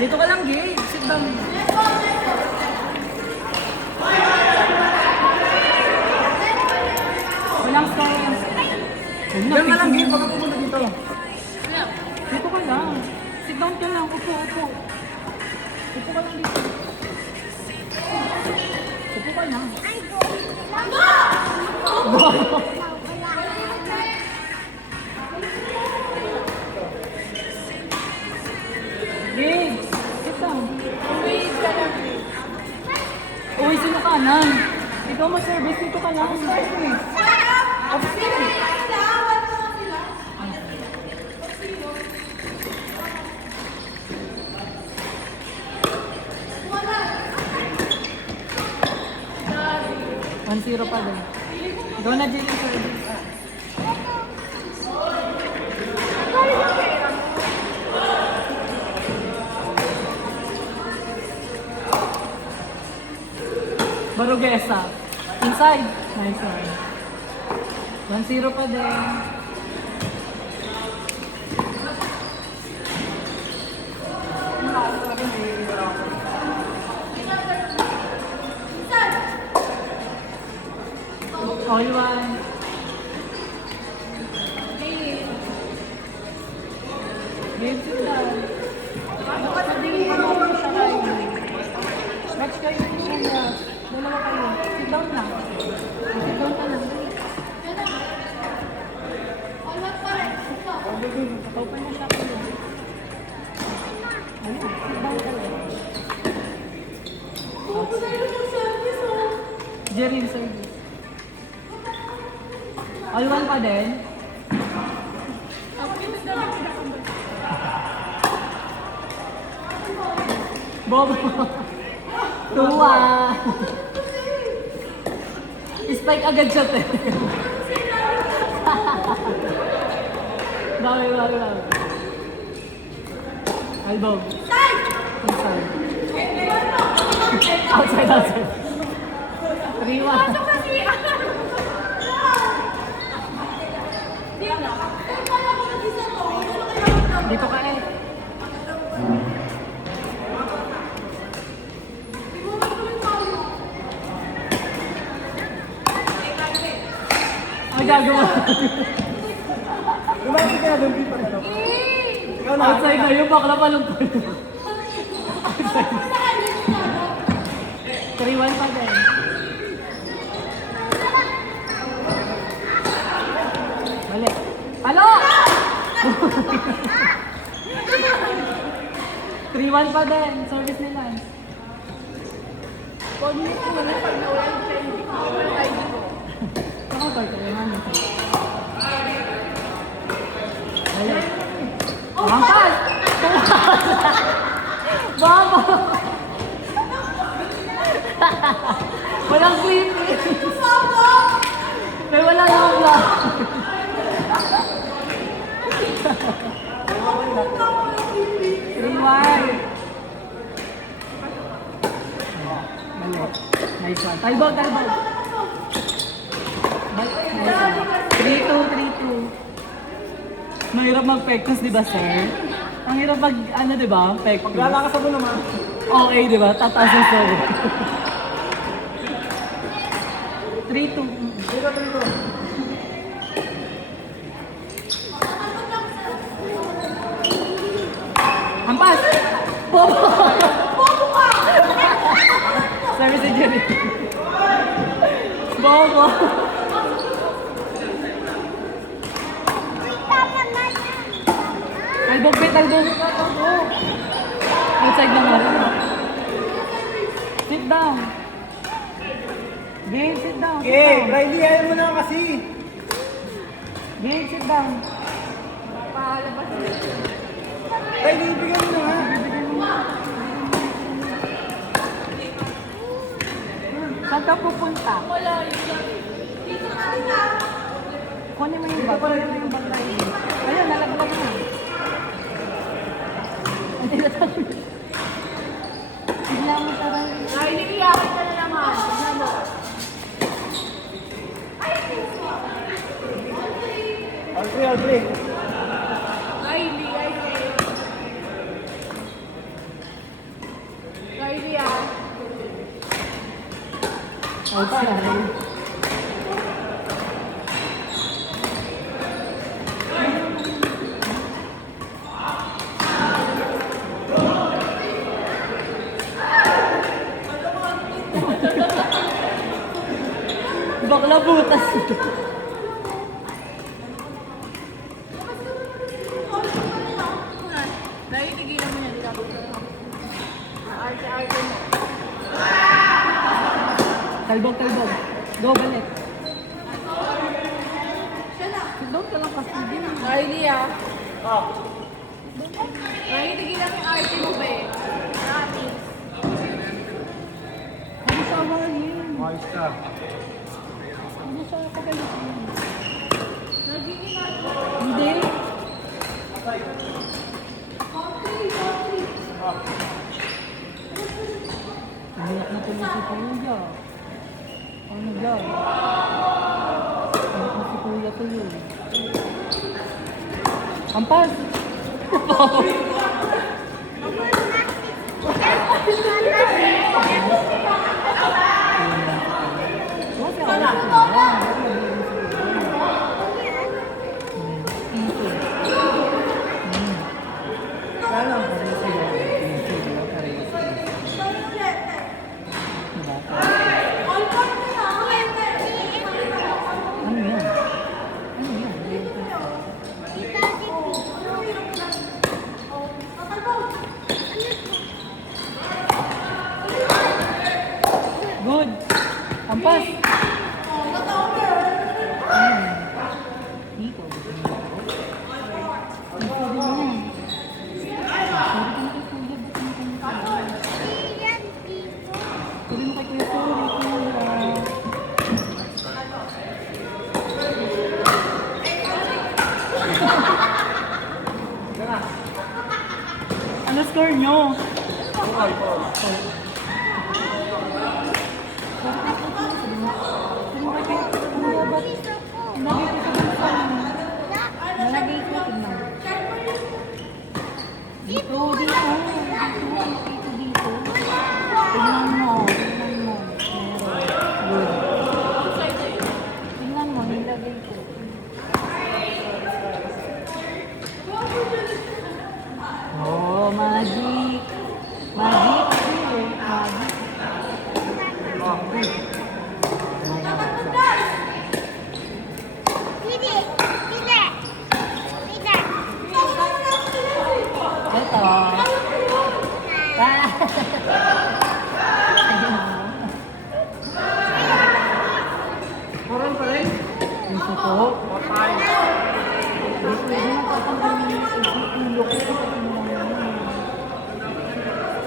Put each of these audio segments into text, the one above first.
Dito ka lang, Gabe. Sit down. Walang stones. Diyan ka lang, Gabe. Baka pumunta dito. Dito ka lang. Sit down ka lang. Upo, upo. Upo ka lang dito. Upo ka lang. Gabe, sit down. Uy, sino ka nan? Ikaw ma-service, dito ka lang. One zero pa din. Ikaw na, Jillian, service. Barugesa. Inside. Nice one. 1-0 pa din. All one. Game sit down. Sabihin mo naman siya kayo. Match kayo siya. Dalawa kayo. Sit down lang. Sit down ka lang. Open na siya kayo. Ano? Sit down ka lang. Jerry, service. All one pa din. Bobo. Tuwa. Spike agad siya, te. Dami. Elbow. Inside. Outside. 3-1. Dito ka eh. Ay, gagawa. Lumaki ka na doon, Gabe. Ikaw na. Outside na yung bakla pa lang. 3-1 pa din. Mali. Halo! 3-1 pa din. Service ni Lance. Pag nito mo na pag nawala siya, hindi ko nawala ID ko. Ako tayo tayo nga nito. Mali. Angkas! Baba! Walang clip eh. May wala lang lang. Rewind. Mali. Nice one. Talbog. Nice one. 3-2. Mahirap mag-pektos, di ba, sir? Ang hirap mag, di ba, pektos. Lalakas mo naman. Okay, di ba? Tataas yung story. 3-2. Dito. Hampas! Bobo! Sabi si Jenny. Bobo! Talbog. Outside na nga. Sit down. Gabe, sit down. Gabe, Riley, ayaw mo na kasi. Gabe, sit down. Riley, ibigay mo na nga. Saan ka pupunta? Wala yun. Kunin mo yung bag. Ayun, nalaglag na. Bigla mo siya rin. Ay, iniiyakan ka na naman. Tignan mo. All three. Ay, hindi. Outside. Bakla butas. Dahil tigilan mo niya, di ka arte-arte mo. Talbog. Go, balik. Doon ka lang kasi din. Riley ah. Ah. Dahil tigilan mo yung arte mo ba eh. Practice. Ano siya awayin? Ayos ka. Ano siya kagalitin? Nagiging arte. Hindi. Umiyak na tuloy si Kuya. Ano ba? Umiyak na si Kuya tuloy. Ampas! Ano yan? Ano yan? Good. Ampas. Dito. Sabi mo kay Kuya, sorry, Kuya. Ano score nyo? Okay, po. Nalagay ko, tignan. Dito. Tignan mo. Meron. Good. Tignan mo, nilagay ko. Oh, magic. Magic. Magic. Ito. Moron pa rin. Gusto ko. Patay. Gusto mo matanggal yung ulo ko.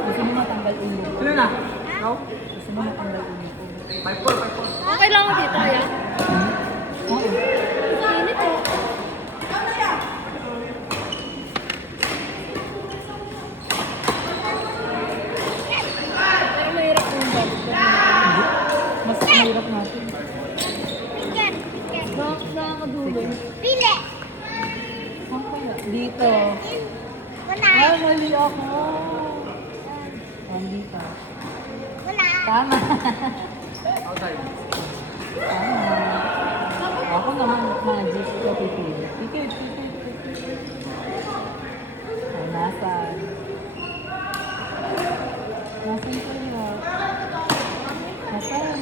Gusto mo matanggal ulo ko. Sino na? Ikaw? Gusto mo matanggal ulo ko. 5-4. Okay lang ako dito, kaya? Oo. Init po. Pero mahirap po yung bago. Mas mahirap natin. Nakakadulo. Saan kaya? Dito. Ay, mali ako. Dito. Tama. Outside. Tama. Ako naman magic ko pipili. Pikit. Oh, nasaan? Nasaan kaya? Nasaan?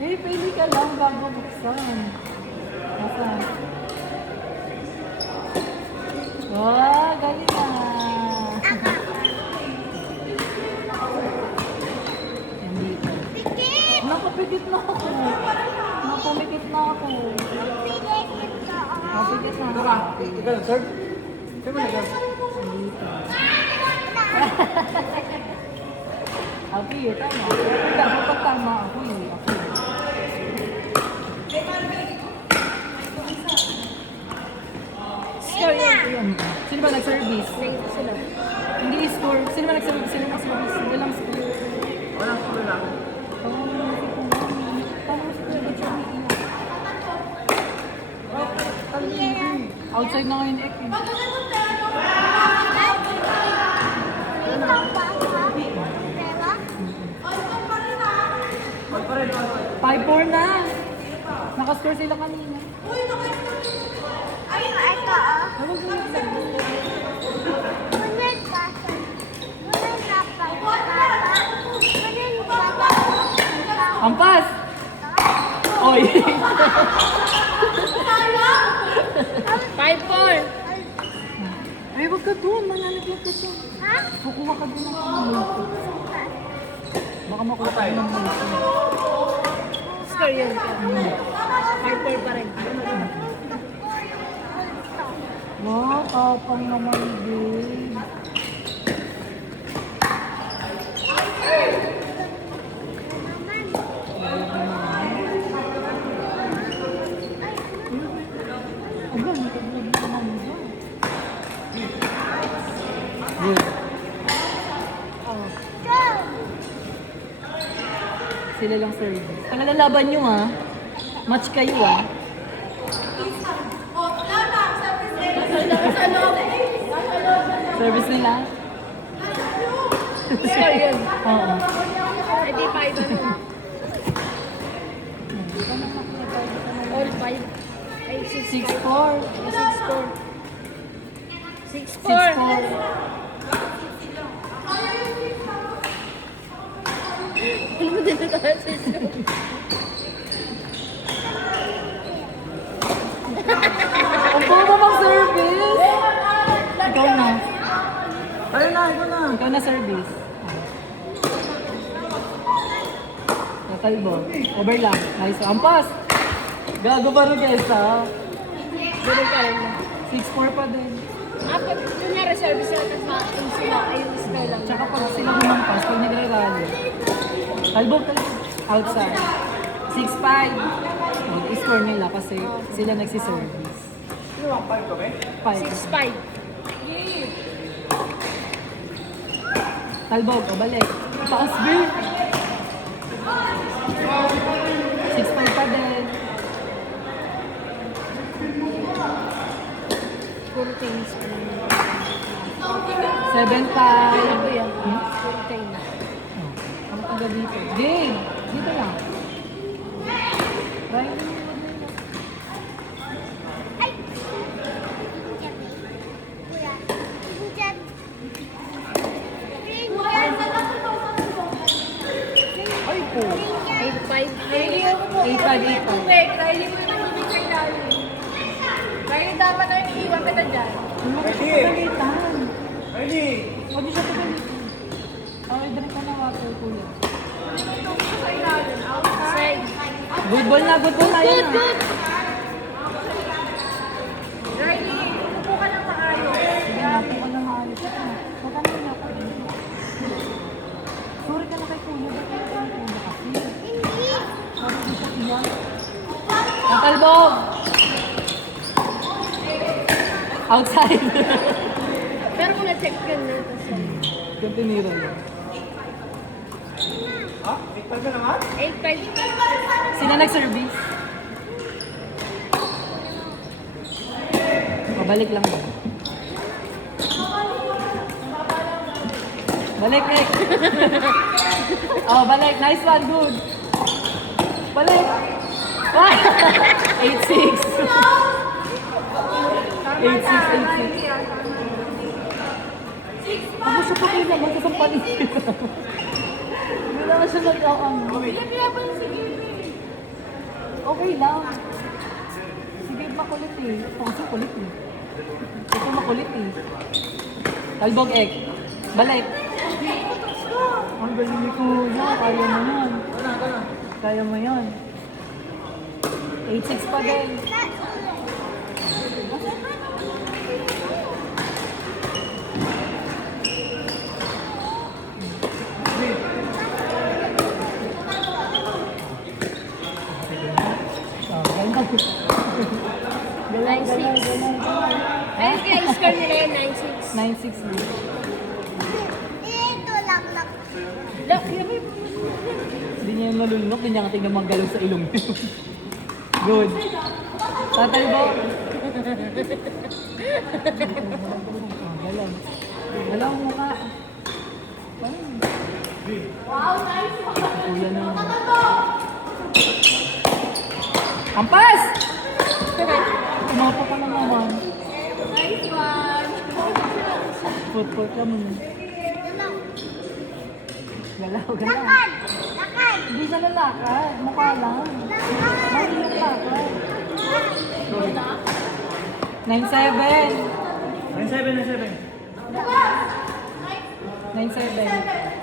Eh, pili ka lang bago buksan. Nasaan? Wow, galing na. Nandito. Nakapikit na ako. Napumikit na ako. Napikit na Ito ka. ako. Ikaw na, sir? Sino na ikaw? Nandito. Abi, tama. Dapat tama ako eh. Ako. Score yun. Sino ba nag-service? Sila. Hindi score. Sino ba nag-service? Sino nag-service? Walang score. Walang sino lang. Outside na ngayon ek. 5-4 Score na. Nakascore sila kanina. Ay, ito ah. Ano ba yung service? Kunin ka. Kunin ka pa. Kunin ka pa. Ampas! Oy! 5-4! Ay, wag ka doon. Manalaglag ka doon. Ha? Kukuha ka doon ng multo. Baka makuha ka doon ng multo. Score yun. 5-4 pa rin. Wow, tapang naman din. Aba, nagkaglag na naman ba? Good. Oh. Sila lang service. Pangalalaban nyo ha. Match kayo ha. Service nila? Score yun. Oo. Ay, di 5 ano. All 5. Ay, 6-4. 6-4. 6-4. 6-4. 6-4. Alam mo dito tayo sa issue. Ang puro bang service? Ikaw na. Tayo na, ikaw na. Ikaw na service. Natalbo. Overlap. Nice. Ampas! Gago ba rin guys ha? Ganun ka rin na. 6-4 pa din. Pag kunyari service sila, tapos makakita sila, ayun score lang. Tsaka pag sila humampas, pag nagre-rally. Talbog. Outside. 6-5. Mag-score nila kasi sila nagsiservice. Sino ang 5 kami? 5. 6-5. Talbog, o balik. Taas, Bill. 6-5 pa din. Puro tennis pa lang. 7-5. Ano yan? Puro tennis. Ano taga dito? Game! Dito lang. Right? Ay! Kuya. Diyan. Ay po. 8-5. 8-5. Kylie mo yung hindi kay Kylie. Kylie, dapat na yung iwan kita dyan. Ano ka siya pagalitan? Ready? Huwag siya pagalitan. Okay, drink ka na water, kuya. Outside. Good ball na, good ball na. Yan na. Kylie, upo ka lang maayos. Sige, natin ko na maayos. Huwag ka na yun ako. Sorry ka na kay kuya. Ba't kayo kay kuya kasi? Hindi. Sorry ko siya iyan. Natalbog! Outside. Pero kung na-check ka na, tapos Yung tinira yun. Ha? 8 ka naman? 8-5. Sila nag-service. Pabalik lang yun. Balik, Rick. Oh, balik. Nice one, good. Balik. 8-6. 8-6, 8-6. Ako siya pa kayo naman sa sampalis. Hindi naman siya nag-aang. Okay lang. Sige, makulit eh. Ako kasi kulit eh. Ito makulit eh. Talbog egg. Balik. Ang galing ni Kuya. Kaya mo yan. Kaya mo yan. 8-6 pa din. Oh, galing ka. 9-6. Ayun kaya score nila yung 9-6. 9-6 din. Ito lang. Look, hindi niya yung nalulunok, hindi niya nga tingnan magalaw sa ilong niya. Good. Tatalbo. Galang. Galang mo ka. Wow, nice. Kuya naman. Ampas! Tumapo ka na naman. Nice one. Put ka muna. Galaw, galaw. Lakad! Lakad! Hindi siya lalakad. Mukha lang. Mali yung lakad. 9-7. 9-7. 9-7.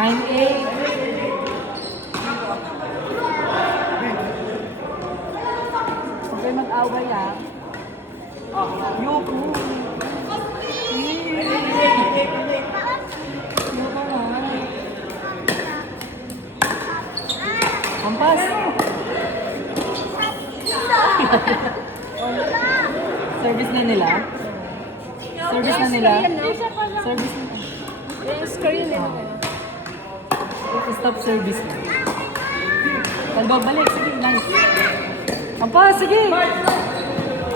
9-8. Huwag kayo mag-away ah. Yuko. Yuko nga. Ampas. Service na nila? Service na nila? Service na nila. Yung score yun eh. Stop service na. Talbog, balik. Sige, nice. Ampas, sige.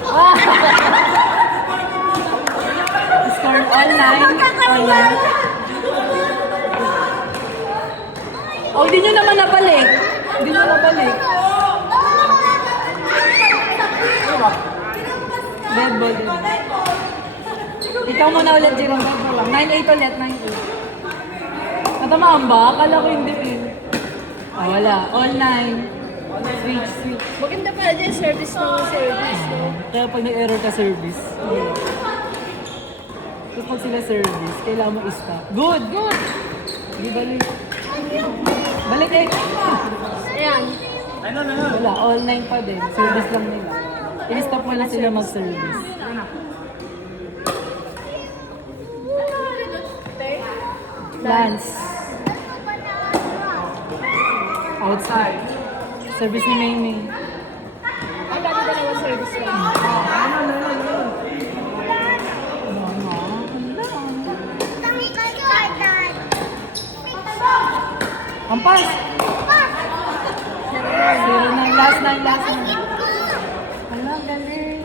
Ah! Score online. Online. Oh, di nyo naman nabalik. Di nyo nabalik. Dead ball din. Ikaw muna ulit, Jerome. 9-8 ulit, 9-8. Natamaan ba? Akala ko hindi eh. Ah, wala. All 9. Switch. Maganda pala dyan service ng service. No? Kaya pag nag-error ka service. Tapos pag sila service, kailangan mo i-stop. Good! Hindi balik. Balik eh. Ayan. Ano? Wala, all 9 pa din. Service lang nila. I-stop mo na sila mag-service. Lance. Outside. Service ni Maymay. Ay, dati dalawang service ka. Ampas! 0-9, last 9. Alam, galing.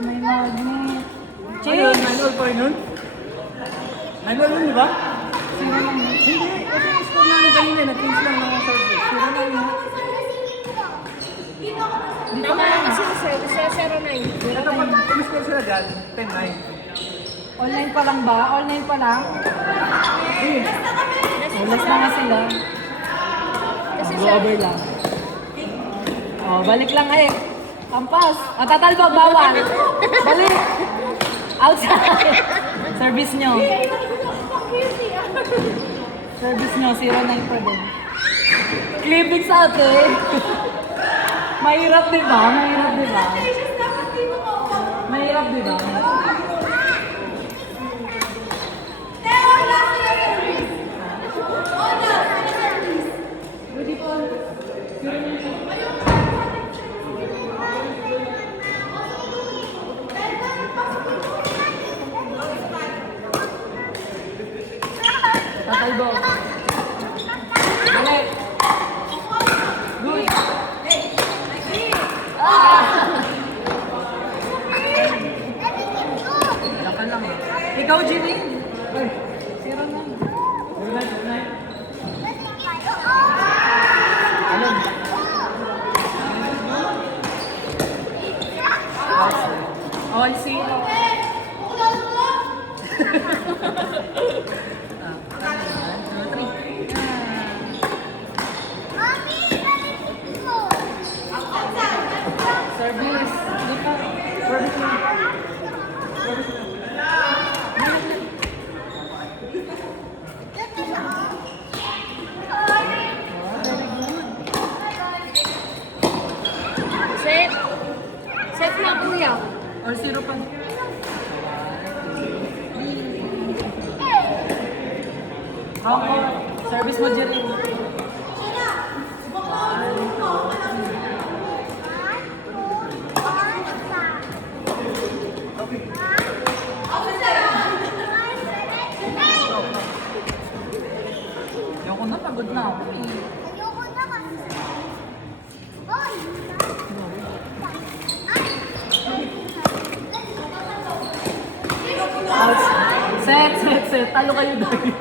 May magnet. Ayun, Change! 9-all pa rin yun? 9-all yun, di ba? 0-9. Hindi. Kasi yung score namin kanina, nag-change lang ng service. 0-9 yun. Tama lang kasi sa service, kaya 09. Ito pag tumiscore sila dyan, 10-9. Online pa lang ba? Online pa lang? Sige. Last na nga sila. Kasi Go-over lang. Oh, balik lang eh. Ampas. Tatalbog, bawal. Balik. Outside. Service nyo. Service nyo, 0-9 pa din. Clipping sa atin. Mahirap diba? Mahirap diba? Tatalbog. Balik. Good. Lakan lang ah. Ikaw, Jimmy? Ay, 0-9. 0-9. Alam. All zero. Service. Dito. Service lang. Service lang. Set. Set na kuya. All zero pa. Ako. Service mo, Jerry. Ayoko na, pagod na ako eh. Set. Talo kayo dahil.